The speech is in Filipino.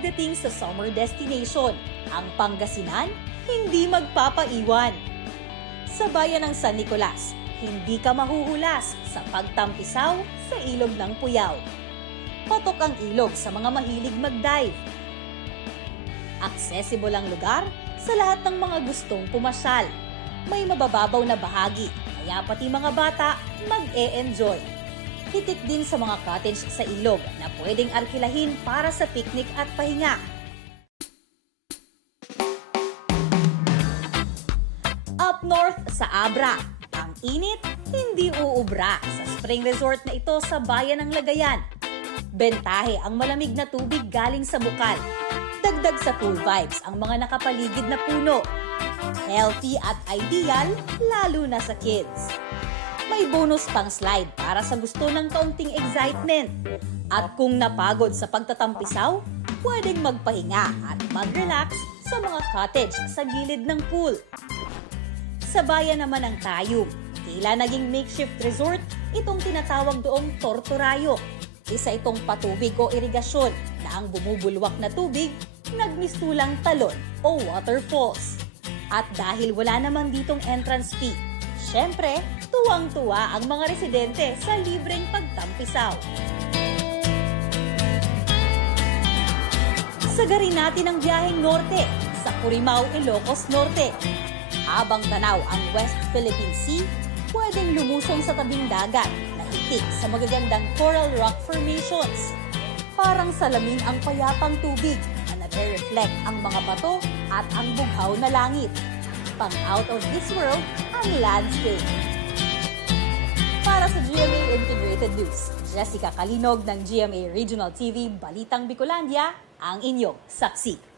pagdating sa summer destination, ang Pangasinan hindi magpapaiwan. Sa bayan ng San Nicolas, hindi ka mahuhulas sa pagtampisaw sa ilog ng Puyao. Patok ang ilog sa mga mahilig mag-dive. Accessible ang lugar sa lahat ng mga gustong pumasyal. May mabababaw na bahagi, kaya pati mga bata mag-e-enjoy. Hitik din sa mga cottage sa ilog na pwedeng arkilahin para sa picnic at pahinga. Up north sa Abra, ang init hindi uubra sa spring resort na ito sa bayan ng Lagayan. Bentahe ang malamig na tubig galing sa bukal. Dagdag sa cool vibes ang mga nakapaligid na puno. Healthy at ideal, lalo na sa kids. May bonus pang slide para sa gusto ng kaunting excitement. At kung napagod sa pagtatampisaw, pwedeng magpahinga at mag-relax sa mga cottage sa gilid ng pool. Sa bayan naman ng Tayum, tila naging makeshift resort itong tinatawag doong Torturayo. Isa itong patubig o irigasyon na ang bumubulwak na tubig nagmistulang talon o waterfalls. At dahil wala naman ditong entrance fee, syempre, tuwang-tuwa ang mga residente sa libreng pagtampisaw. Sagarin natin ang biyaheng norte sa Curimao, Ilocos Norte. Habang tanaw ang West Philippine Sea, pwedeng lumusong sa tabing dagat na hitik sa magagandang coral rock formations. Parang salamin ang payapang tubig na nare-reflect ang mga bato at ang bughaw na langit. Pang out of this world ang landscape. Para sa GMA Integrated News, Jessica Kalinog ng GMA Regional TV, Balitang Bicolandia, ang inyong saksi.